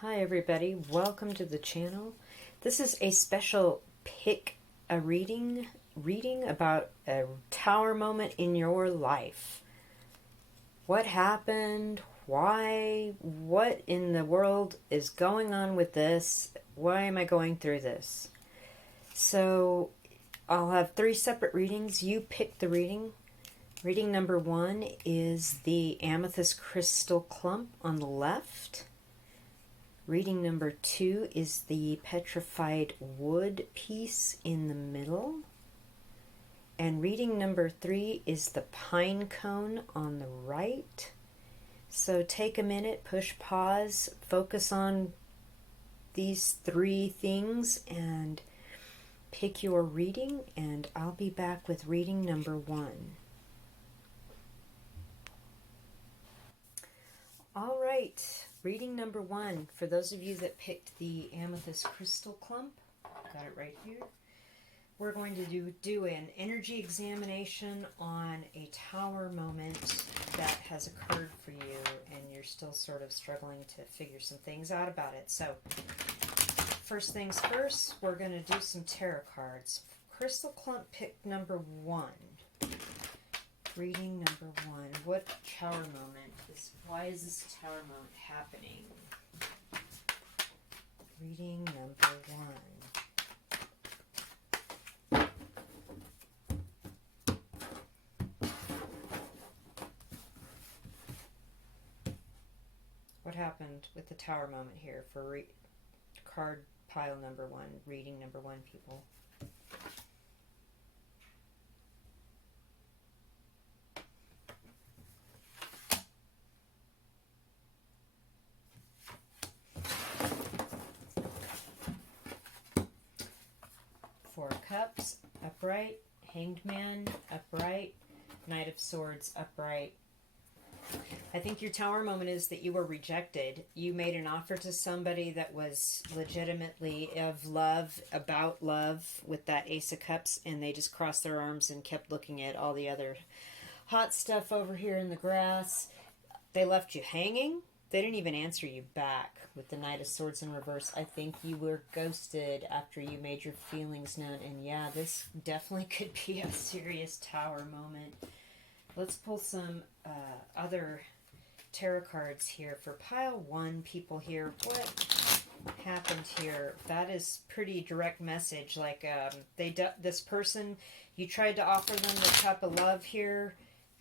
Hi everybody, welcome to the channel. This is a special pick a reading about a tower moment in your life. What happened? Why? What in the world is going on with this? Why am I going through this? So I'll have 3 separate readings. You pick the reading. Reading number 1 is the amethyst crystal clump on the left. Reading number 2 is the petrified wood piece in the middle. And reading number 3 is the pine cone on the right. So take a minute, push pause, focus on these 3 things and pick your reading, and I'll be back with reading number 1. All right. Reading number 1, for those of you that picked the amethyst crystal clump, got it right here, we're going to do an energy examination on a tower moment that has occurred for you, and you're still sort of struggling to figure some things out about it. So, first things first, we're going to do some tarot cards. Crystal clump pick number 1. Reading number 1. What tower moment is? Why is this tower moment happening? Reading number 1. What happened with the tower moment here for card pile number 1? Reading number 1, people. Four of Cups, upright. Hanged Man, upright. Knight of Swords, upright. I think your tower moment is that you were rejected. You made an offer to somebody that was legitimately of love, about love, with that Ace of Cups, and they just crossed their arms and kept looking at all the other hot stuff over here in the grass. They left you hanging. They didn't even answer you back with the Knight of Swords in reverse. I think you were ghosted after you made your feelings known. And yeah, this definitely could be a serious tower moment. Let's pull some other tarot cards here. For pile 1, people here, what happened here? That is pretty direct message. Like this person, you tried to offer them the cup of love here.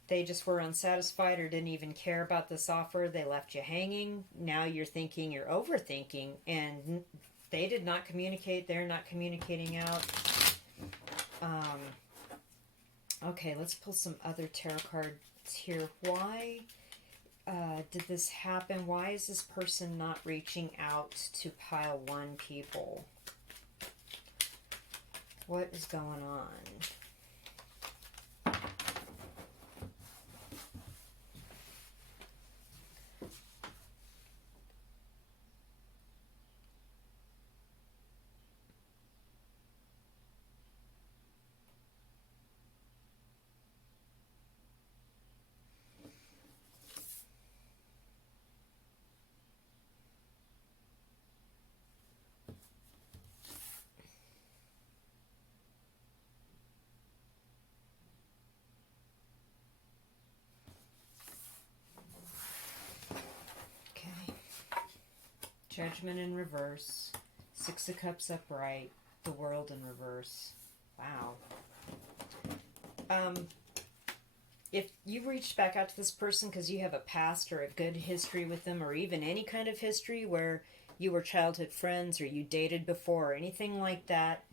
They just were unsatisfied or didn't even care about this offer. They left you hanging. Now you're thinking, you're overthinking, and they did not communicate. They're not communicating out. Okay, let's pull some other tarot cards here. Why did this happen? Why is this person not reaching out to pile 1, people? What is going on? Judgment in reverse. 6 of Cups upright. The World in reverse. Wow. If you reached back out to this person because you have a past or a good history with them, or even any kind of history where you were childhood friends or you dated before or anything like that,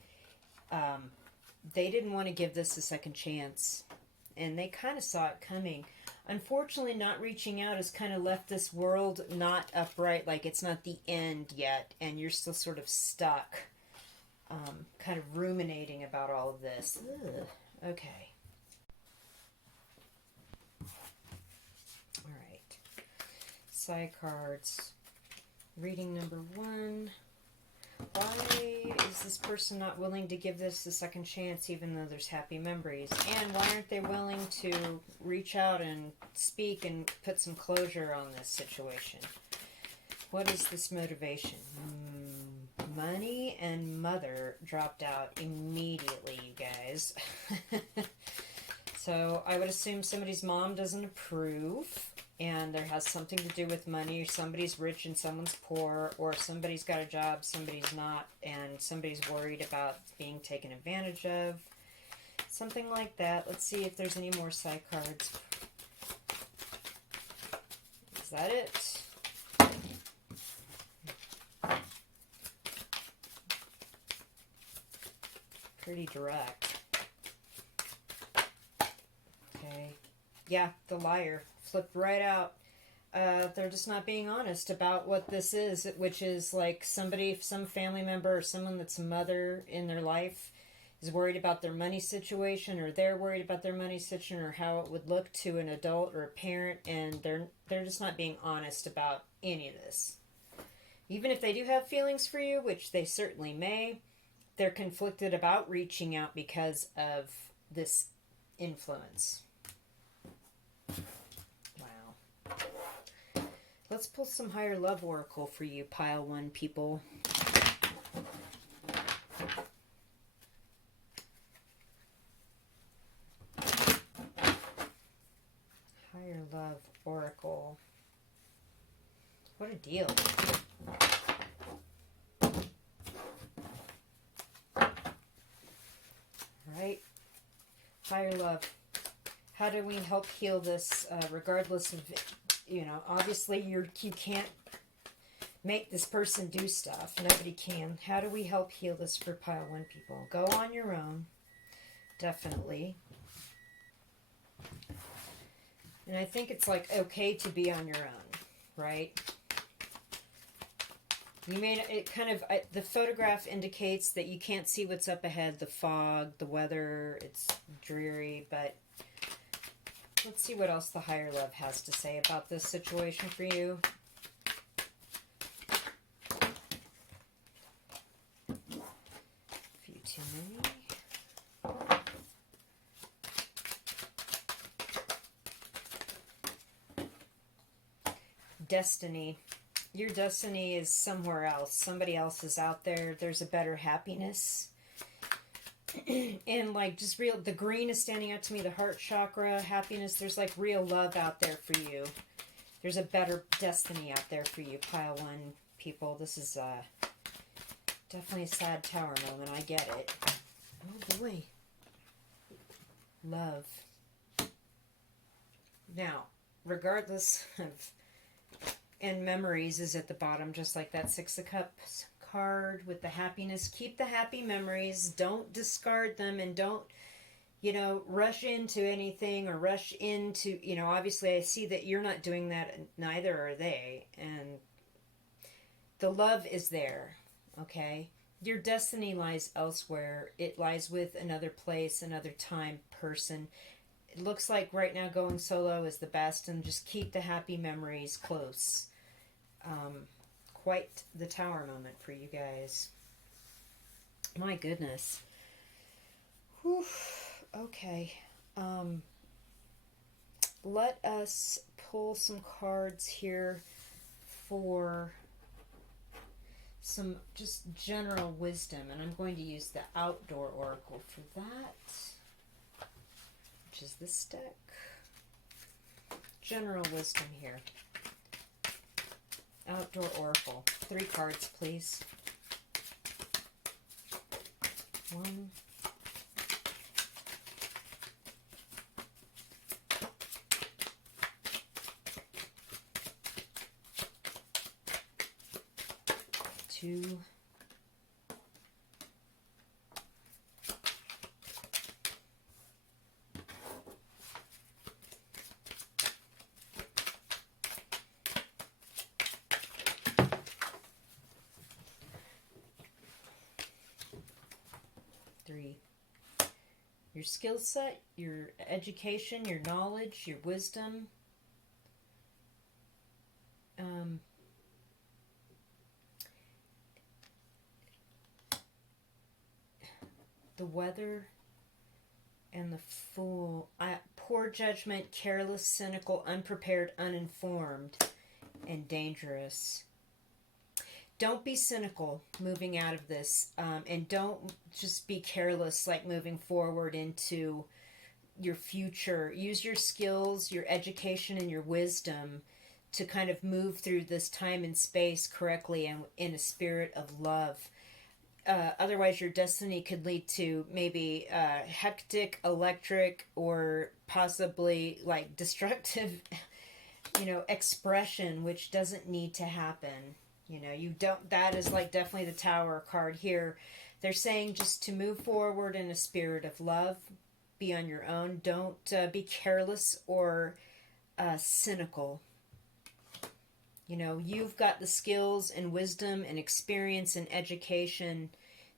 they didn't want to give this a second chance. And they kind of saw it coming. Unfortunately, not reaching out has kind of left this world not upright, like it's not the end yet, and you're still sort of stuck, kind of ruminating about all of this. Ugh. Okay. All right. Side cards. Reading number 1. Why is this person not willing to give this a second chance even though there's happy memories? And why aren't they willing to reach out and speak and put some closure on this situation? What is this motivation? Money and mother dropped out immediately, you guys. So I would assume somebody's mom doesn't approve, and there has something to do with money, or somebody's rich and someone's poor, or somebody's got a job, somebody's not, and somebody's worried about being taken advantage of. Something like that. Let's see if there's any more side cards. Is that it? Pretty direct. Okay. Yeah, the liar. Flipped right out. They're just not being honest about what this is, which is like somebody, some family member or someone that's a mother in their life is worried about their money situation, or they're worried about their money situation, or how it would look to an adult or a parent, and they're just not being honest about any of this. Even if they do have feelings for you, which they certainly may, they're conflicted about reaching out because of this influence. Wow. Let's pull some higher love oracle for you, pile one people. Higher love oracle. What a deal. Right? Higher love. How do we help heal this, regardless of, obviously you can't make this person do stuff. Nobody can. How do we help heal this for pile one people? Go on your own. Definitely. And I think it's like okay to be on your own, right? You made it kind of, the photograph indicates that you can't see what's up ahead, the fog, the weather, it's dreary, but let's see what else the higher love has to say about this situation for you. A few too many. Destiny. Your destiny is somewhere else. Somebody else is out there. There's a better happiness. And like just real, the green is standing out to me, the heart chakra, happiness. There's like real love out there for you. There's a better destiny out there for you, pile one people. This is definitely a sad tower moment. I get it. Oh boy. Love. Now, regardless of, and memories is at the bottom, just like that Six of Cups card with the happiness. Keep the happy memories. Don't discard them, and don't, rush into anything or rush into, obviously I see that you're not doing that. Neither are they. And the love is there. Okay. Your destiny lies elsewhere. It lies with another place, another time, person. It looks like right now going solo is the best, and just keep the happy memories close. Quite the tower moment for you guys. My goodness. Whew. Okay. Let us pull some cards here for some just general wisdom, and I'm going to use the outdoor oracle for that, which is this deck. General wisdom here. Outdoor oracle. 3 cards, please. 1. 2. 3. Your skill set, your education, your knowledge, your wisdom. The weather and the fool. Poor judgment, careless, cynical, unprepared, uninformed, and dangerous. don't be cynical moving out of this, and don't just be careless, like moving forward into your future. Use your skills, your education, and your wisdom to kind of move through this time and space correctly and in a spirit of love. Otherwise, your destiny could lead to maybe hectic, electric, or possibly like destructive, expression, which doesn't need to happen. You don't, that is like definitely the Tower card here. They're saying just to move forward in a spirit of love, be on your own. Don't be careless or cynical. You've got the skills and wisdom and experience and education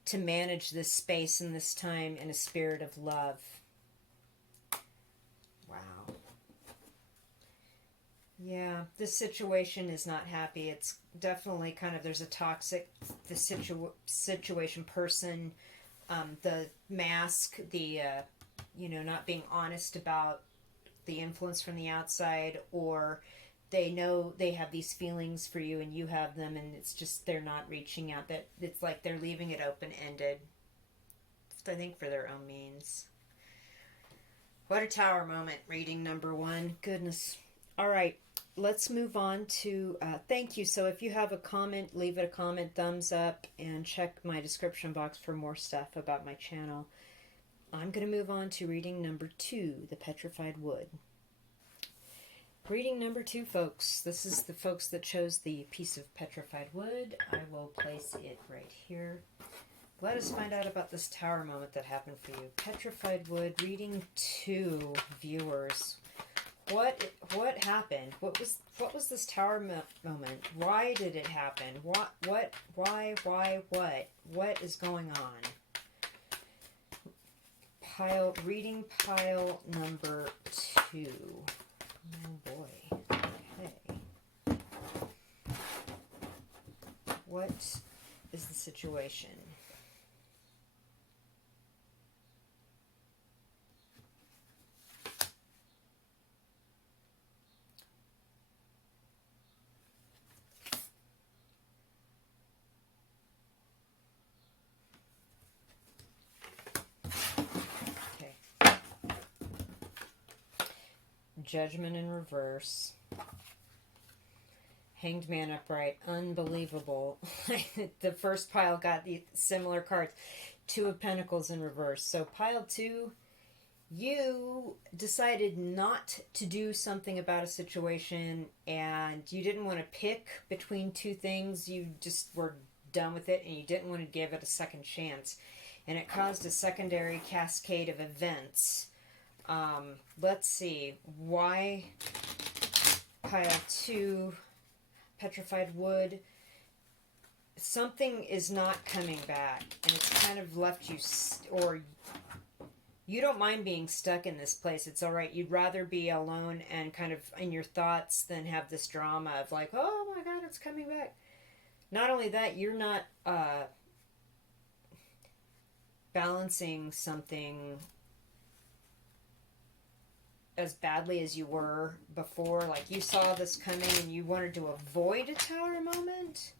to manage this space and this time in a spirit of love. Wow. Yeah, this situation is not happy. It's definitely kind of, there's a toxic situation person, the mask, the, not being honest about the influence from the outside, or they know they have these feelings for you and you have them, and it's just they're not reaching out. That it's like they're leaving it open-ended, I think, for their own means. What a Tower moment, reading number 1. Goodness. All right, let's move on to thank you. So if you have a comment, leave it a comment, thumbs up, and check my description box for more stuff about my channel. I'm going to move on to reading number 2, The Petrified Wood. Reading number 2, folks. This is the folks that chose the piece of petrified wood. I will place it right here. Let us find out about this Tower moment that happened for you. Petrified Wood, reading 2, viewers. What happened? What was this Tower moment? Why did it happen? What is going on? Reading pile number 2. Oh boy. Okay. What is the situation? Judgment in reverse. Hanged Man upright. Unbelievable. The first pile got the similar cards. 2 of Pentacles in reverse. So pile 2, you decided not to do something about a situation, and you didn't want to pick between 2 things. You just were done with it, and you didn't want to give it a second chance. And it caused a secondary cascade of events. Let's see, why pile 2, Petrified Wood. Something is not coming back, and it's kind of left you, or you don't mind being stuck in this place. It's all right. You'd rather be alone and kind of in your thoughts than have this drama of like, oh my God, it's coming back. Not only that, you're not balancing something as badly as you were before. Like, you saw this coming and you wanted to avoid a Tower moment.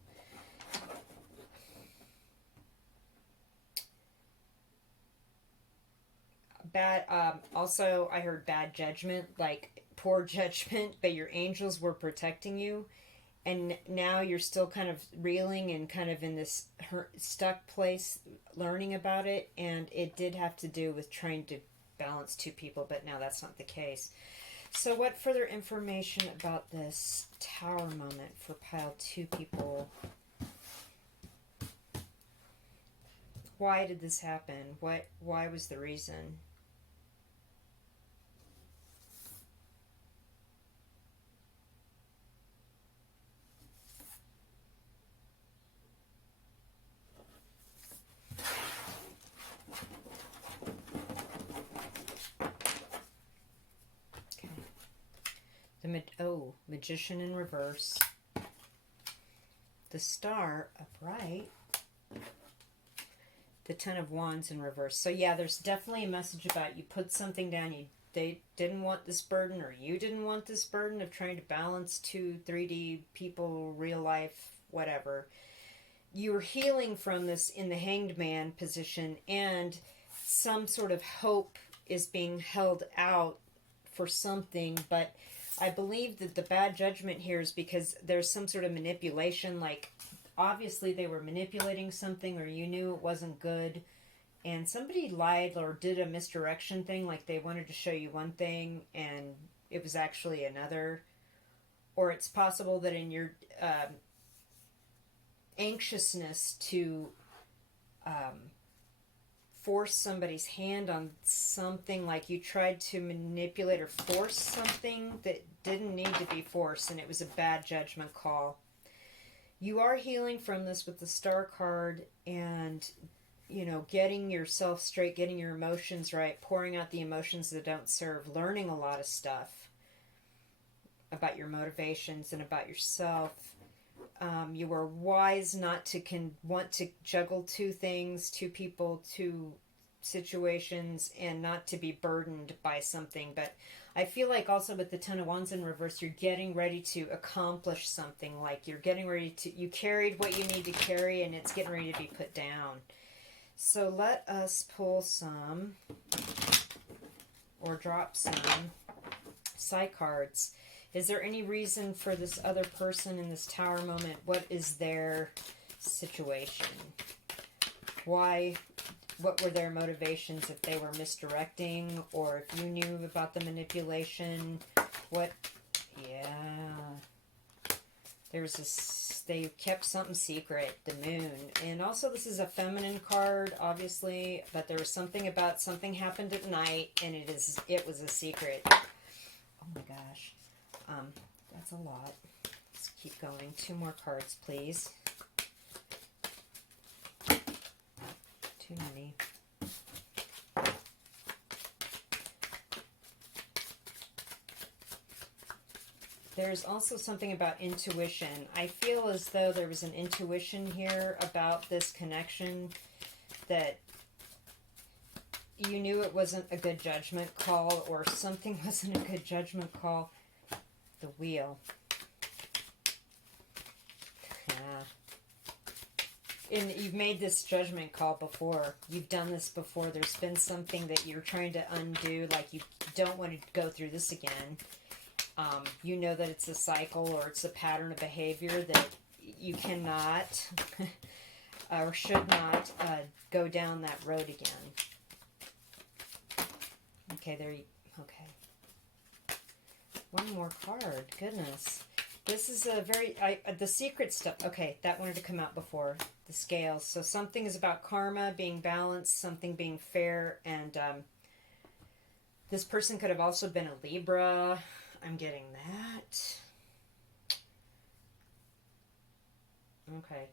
Bad, also I heard bad judgment, like poor judgment, but your angels were protecting you, and now you're still kind of reeling and kind of in this stuck place learning about it, and it did have to do with trying to balance 2 people, but now that's not the case. So what further information about this Tower moment for pile 2 people? Why did this happen? Why was the reason? Magician in reverse. The Star upright. The Ten of Wands in reverse. So yeah, there's definitely a message about you put something down. They didn't want this burden, or you didn't want this burden of trying to balance 2 3D people, real life, whatever. you're healing from this in the Hanged Man position, and some sort of hope is being held out for something, but I believe that the bad judgment here is because there's some sort of manipulation, like obviously they were manipulating something, or you knew it wasn't good, and somebody lied or did a misdirection thing, like they wanted to show you one thing and it was actually another. Or it's possible that in your anxiousness to force somebody's hand on something, like you tried to manipulate or force something that didn't need to be forced, and it was a bad judgment call. You are healing from this with the Star card, and you know, getting yourself straight, getting your emotions right, pouring out the emotions that don't serve, learning a lot of stuff about your motivations and about yourself. You were wise not to want to juggle two things, two people, two situations, and not to be burdened by something. But I feel like also with the Ten of Wands in reverse, you're getting ready to accomplish something. Like you're getting ready to, you carried what you need to carry, and it's getting ready to be put down. So let us pull some, or drop some, side cards. Is there any reason for this other person in this Tower moment? What is their situation? Why? What were their motivations if they were misdirecting, or if you knew about the manipulation? What? Yeah. There's this, they kept something secret, the Moon. And also this is a feminine card, obviously, but there was something about something happened at night, and it was a secret. Oh my gosh. That's a lot. Let's keep going. 2 more cards, please. Too many. There's also something about intuition. I feel as though there was an intuition here about this connection, that you knew it wasn't a good judgment call, or something wasn't a good judgment call. The Wheel. And you've made this judgment call before. You've done this before. There's been something that you're trying to undo, like you don't want to go through this again. You know that it's a cycle, or it's a pattern of behavior that you cannot or should not go down that road again. Okay, there you... Okay. One more card. Goodness. This is a very... the secret stuff. Okay, that wanted to come out before. The Scales. So something is about karma being balanced, something being fair, and this person could have also been a Libra. I'm getting that. Okay.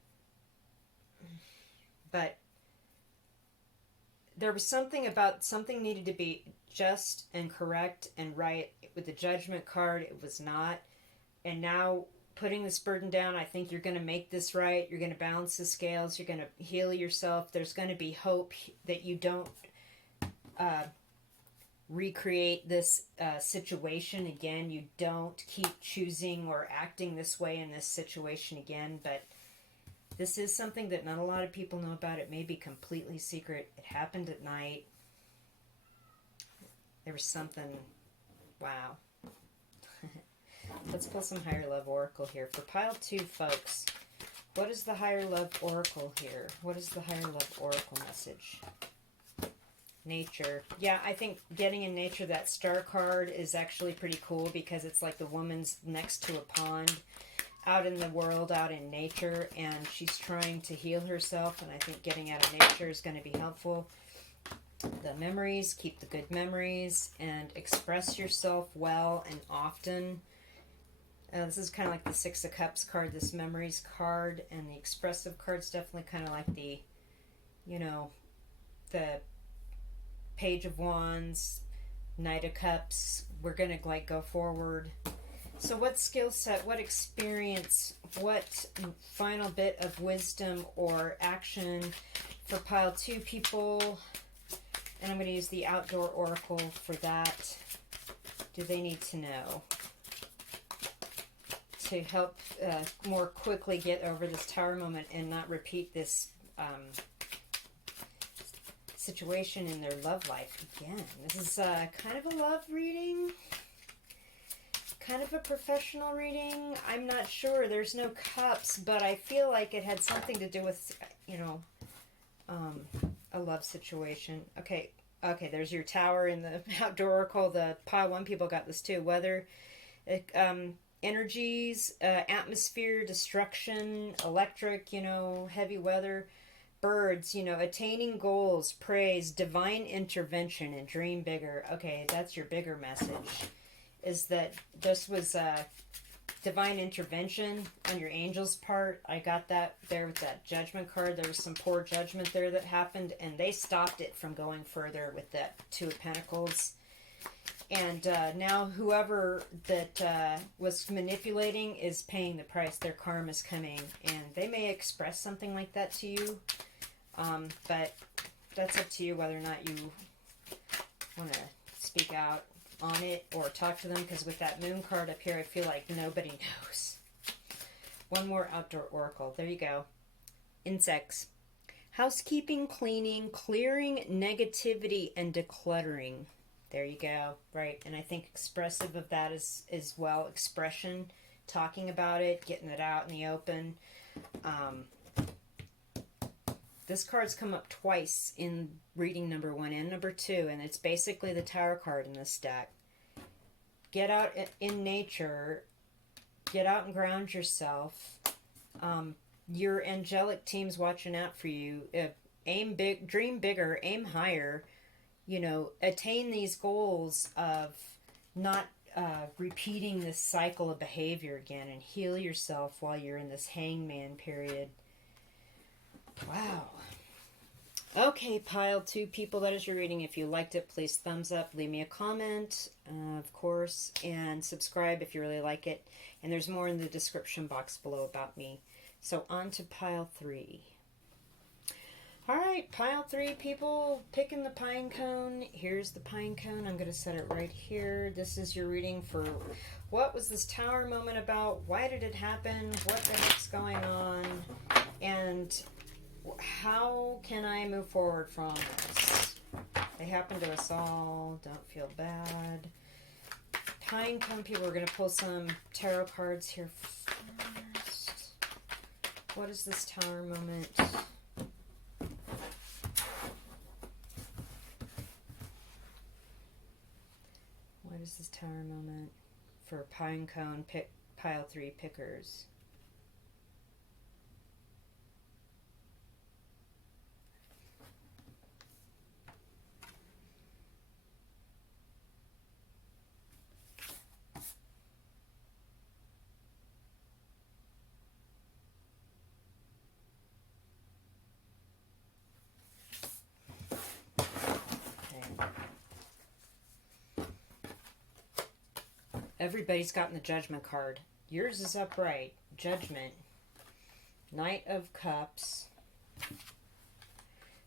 But there was something about something needed to be just and correct and right. With the Judgment card, it was not. And now, putting this burden down, I think you're going to make this right. You're going to balance the scales. You're going to heal yourself. There's going to be hope that you don't recreate this situation again. You don't keep choosing or acting this way in this situation again. But this is something that not a lot of people know about. It may be completely secret. It happened at night. There was something... Wow. Let's pull some Higher Love Oracle here. For pile 2, folks, what is the Higher Love Oracle here? What is the Higher Love Oracle message? Nature. Yeah, I think getting in nature, that Star card is actually pretty cool, because it's like the woman's next to a pond, out in the world, out in nature, and she's trying to heal herself, and I think getting out of nature is going to be helpful. The memories, keep the good memories, and express yourself well and often. This is kind of like the 6 of Cups card, this memories card, and the expressive card's definitely kind of like the, you know, the Page of Wands, Knight of Cups. We're going to like go forward. So what skill set, what experience, what final bit of wisdom or action for pile 2 people? And I'm going to use the Outdoor Oracle for that. Do they need to know? to help more quickly get over this Tower moment and not repeat this situation in their love life again. This is kind of a love reading, kind of a professional reading. I'm not sure. There's no cups, but I feel like it had something to do with, you know, a love situation. Okay, there's your Tower in the Outdoor Oracle. The Pile 1 people got this too. Weather, energies, atmosphere, destruction, electric, you know, heavy weather. Birds, you know, attaining goals, praise, divine intervention, and dream bigger. Okay, that's your bigger message. Is that this was divine intervention on your angel's part. I got that there with that Judgment card. There was some poor judgment there that happened, and they stopped it from going further with that Two of Pentacles. And now whoever that was manipulating is paying the price. Their karma's coming, and they may express something like that to you. But that's up to you whether or not you want to speak out on it or talk to them, because with that Moon card up here, I feel like nobody knows. One more Outdoor Oracle. There you go. Insects. Housekeeping, cleaning, clearing negativity, and decluttering. There you go. Right. And I think expressive of that is well, expression, talking about it, getting it out in the open. This card's come up twice in reading number 1 and number 2, and it's basically the Tower card in this deck. Get out in nature, get out and ground yourself. Your angelic team's watching out for you. Aim big, dream bigger, aim higher. You know, attain these goals of not repeating this cycle of behavior again, and heal yourself while you're in this hangman period. Wow. Okay, Pile 2 people, that is your reading. If you liked it, please thumbs up, leave me a comment, of course, and subscribe if you really like it. And there's more in the description box below about me. So on to Pile 3. Alright, Pile 3 people, picking the pine cone. Here's the pine cone. I'm going to set it right here. This is your reading for what was this Tower moment about? Why did it happen? What the heck's going on? And how can I move forward from this? They happen to us all. Don't feel bad. Pine cone people, we're going to pull some tarot cards here first. What is this Tower moment? What is this Tower moment for pine cone Pile 3 pickers? Everybody's gotten the Judgment card. Yours is upright. Judgment. Knight of Cups.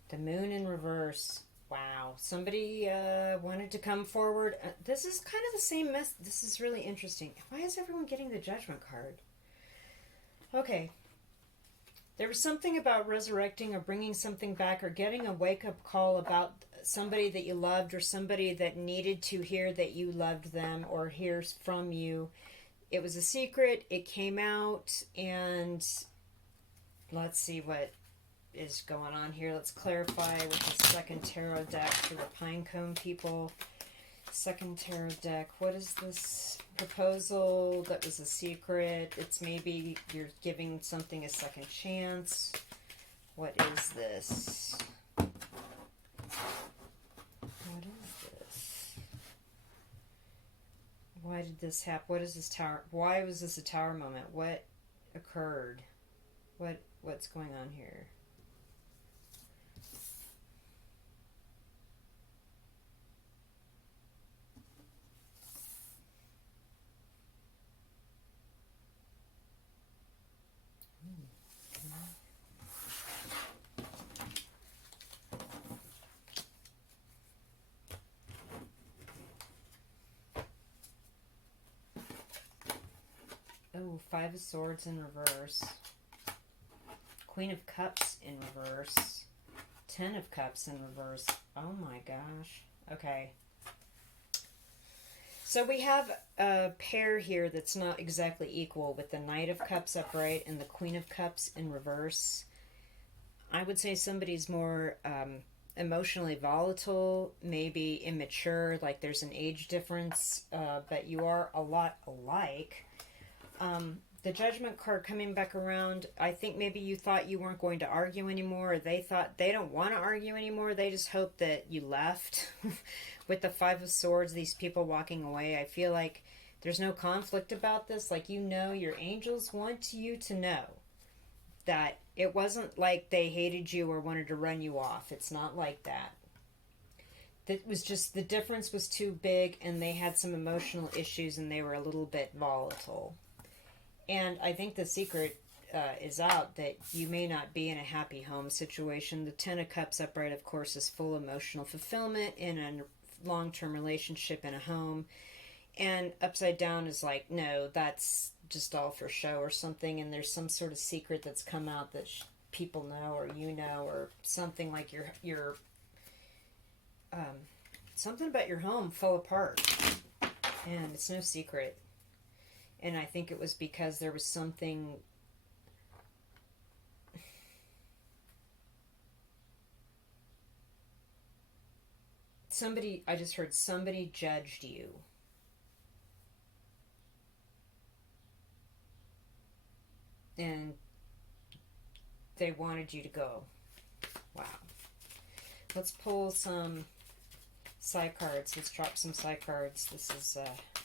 The Moon in reverse. Wow. Somebody wanted to come forward. This is kind of the same mess. This is really interesting. Why is everyone getting the Judgment card? Okay. There was something about resurrecting or bringing something back or getting a wake-up call about somebody that you loved or somebody that needed to hear that you loved them or hear from you. It was a secret. It came out, and let's see what is going on here. Let's clarify with the second tarot deck for the Pinecone people. Second tarot deck. What is this proposal that was a secret? It's maybe you're giving something a second chance. What is this? What is this? Why did this happen? What is this tower? Why was this a Tower moment? What occurred? What's going on here? Oh, Ooh, Five of Swords in reverse. Queen of Cups in reverse. Ten of Cups in reverse. Oh my gosh. Okay. So we have a pair here that's not exactly equal with the Knight of Cups upright and the Queen of Cups in reverse. I would say somebody's more emotionally volatile, maybe immature, like there's an age difference, but you are a lot alike. The Judgment card coming back around, I think maybe you thought you weren't going to argue anymore, or they thought they don't want to argue anymore, they just hope that you left. With the Five of Swords, these people walking away, I feel like there's no conflict about this. Like, you know, your angels want you to know that it wasn't like they hated you or wanted to run you off. It's not like that. That was just, the difference was too big, and they had some emotional issues, and they were a little bit volatile. And I think the secret is out that you may not be in a happy home situation. The Ten of Cups upright, of course, is full emotional fulfillment in a long-term relationship in a home. And upside down is like, no, that's just all for show or something. And there's some sort of secret that's come out that people know, or you know, or something like your something about your home fell apart. And it's no secret. And I think it was because there was something... I just heard somebody judged you. And they wanted you to go. Wow. Let's pull some side cards. Let's drop some side cards. This is...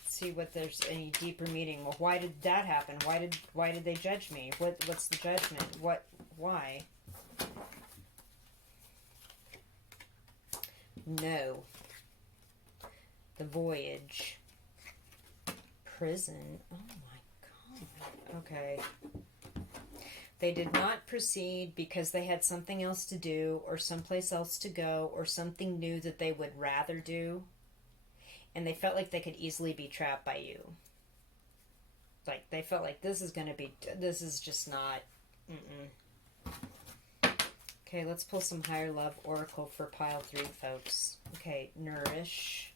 see what there's any deeper meaning. Well, why did that happen? Why did they judge me? What's the judgment? Why? No. The Voyage. Prison. Oh my god. Okay. They did not proceed because they had something else to do, or someplace else to go, or something new that they would rather do. And they felt like they could easily be trapped by you. Like, they felt like this is just not... Okay, let's pull some Higher Love Oracle for pile 3, folks. Okay, nourish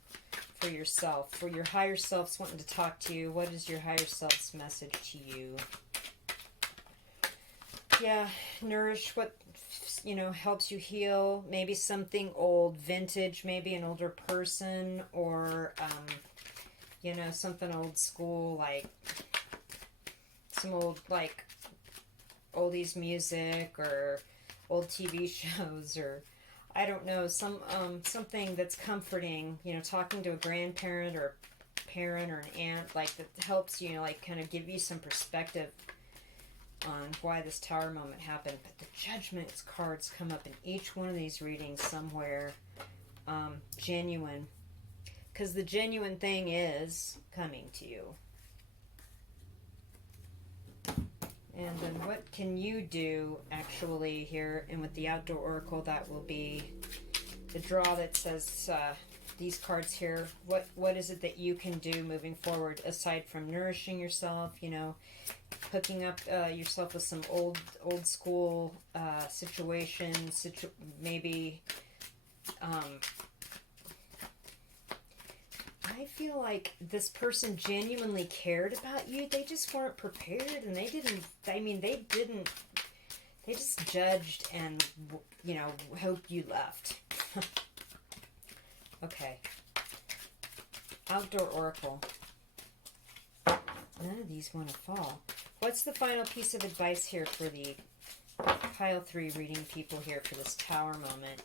for yourself. For your higher self's wanting to talk to you. What is your higher self's message to you? Yeah, nourish what, helps you heal. Maybe something old, vintage, maybe an older person, or, something old school, like some old, oldies music, or old TV shows, or I don't know, something that's comforting, talking to a grandparent or a parent or an aunt, that helps you, kind of give you some perspective on why this Tower moment happened. But the Judgment cards come up in each one of these readings somewhere. Genuine. Because the genuine thing is coming to you. And then what can you do actually here? And with the Outdoor Oracle, that will be the draw that says these cards here. What is it that you can do moving forward aside from nourishing yourself, hooking up yourself with some old school situations, maybe I feel like this person genuinely cared about you. They just weren't prepared, and they just judged and, hoped you left. Okay. Outdoor Oracle. None of these want to fall. What's the final piece of advice here for the pile 3 reading people here for this Tower moment?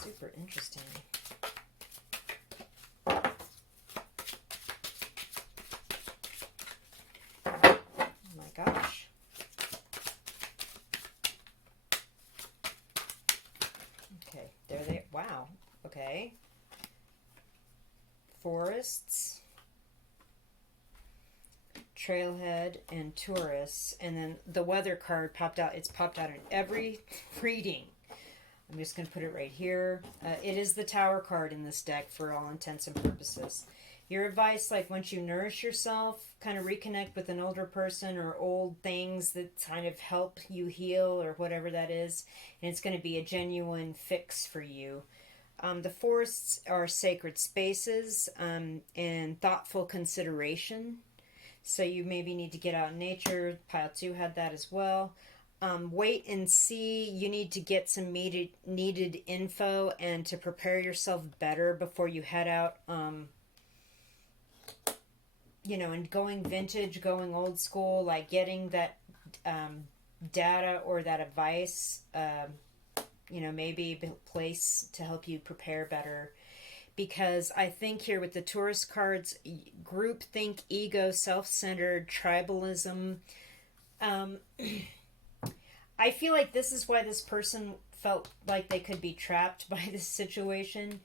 Super interesting. Oh my gosh. Okay, there they... Wow. Okay. Forests, Trailhead, and Tourists. And then the Weather card popped out. It's popped out in every reading. I'm just going to put it right here. It is the Tower card in this deck for all intents and purposes. Your advice, like once you nourish yourself, kind of reconnect with an older person or old things that kind of help you heal or whatever that is, and it's going to be a genuine fix for you. The forests are sacred spaces and thoughtful consideration. So you maybe need to get out in nature. Pile 2 had that as well. Wait and see. You need to get some needed info and to prepare yourself better before you head out. And going vintage, going old school, like getting that data or that advice, maybe a place to help you prepare better. Because I think here with the tourist cards, groupthink, ego, self-centered, tribalism, I feel like this is why this person felt like they could be trapped by this situation.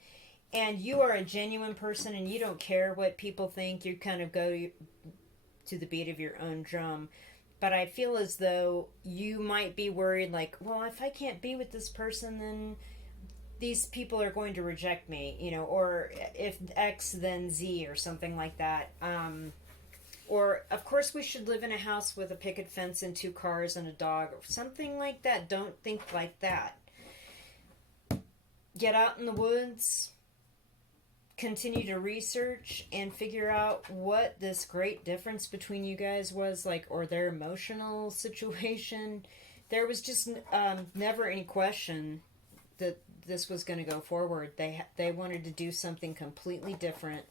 And you are a genuine person and you don't care what people think. You kind of go to the beat of your own drum. But I feel as though you might be worried, like, well, if I can't be with this person, then these people are going to reject me, or if X, then Z, or something like that. Or, of course, we should live in a house with a picket fence and 2 cars and a dog, or something like that. Don't think like that. Get out in the woods. Continue to research and figure out what this great difference between you guys was, like, or their emotional situation. There was just never any question that this was going to go forward. They wanted to do something completely different.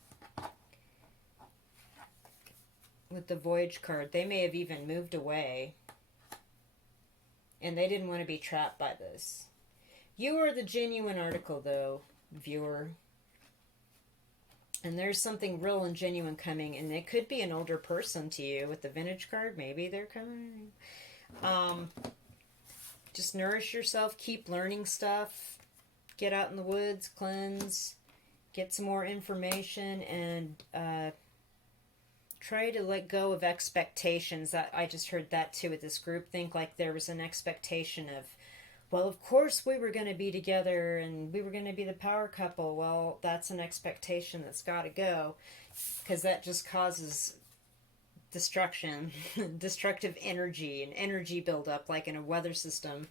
With the Voyage card, they may have even moved away. And they didn't want to be trapped by this. You are the genuine article, though, viewer. And there's something real and genuine coming. And it could be an older person to you with the vintage card. Maybe they're coming. Just nourish yourself. Keep learning stuff. Get out in the woods. Cleanse. Get some more information. And try to let go of expectations. I just heard that too with this group. Think like there was an expectation of, well, of course we were going to be together and we were going to be the power couple. Well, that's an expectation that's got to go, because that just causes destruction, destructive energy, and energy buildup like in a weather system.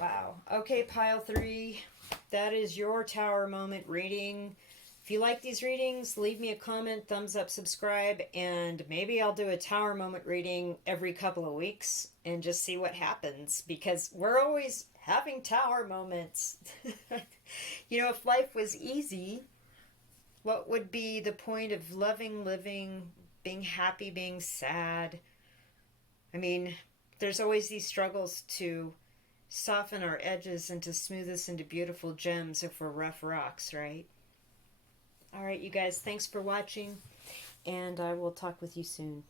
Wow. Okay, pile 3. That is your Tower Moment reading. If you like these readings, leave me a comment, thumbs up, subscribe, and maybe I'll do a Tower Moment reading every couple of weeks and just see what happens, because we're always having Tower Moments. If life was easy, what would be the point of loving, living, being happy, being sad? I mean, there's always these struggles to soften our edges and to smooth us into beautiful gems if we're rough rocks, right? All right, you guys, thanks for watching, and I will talk with you soon.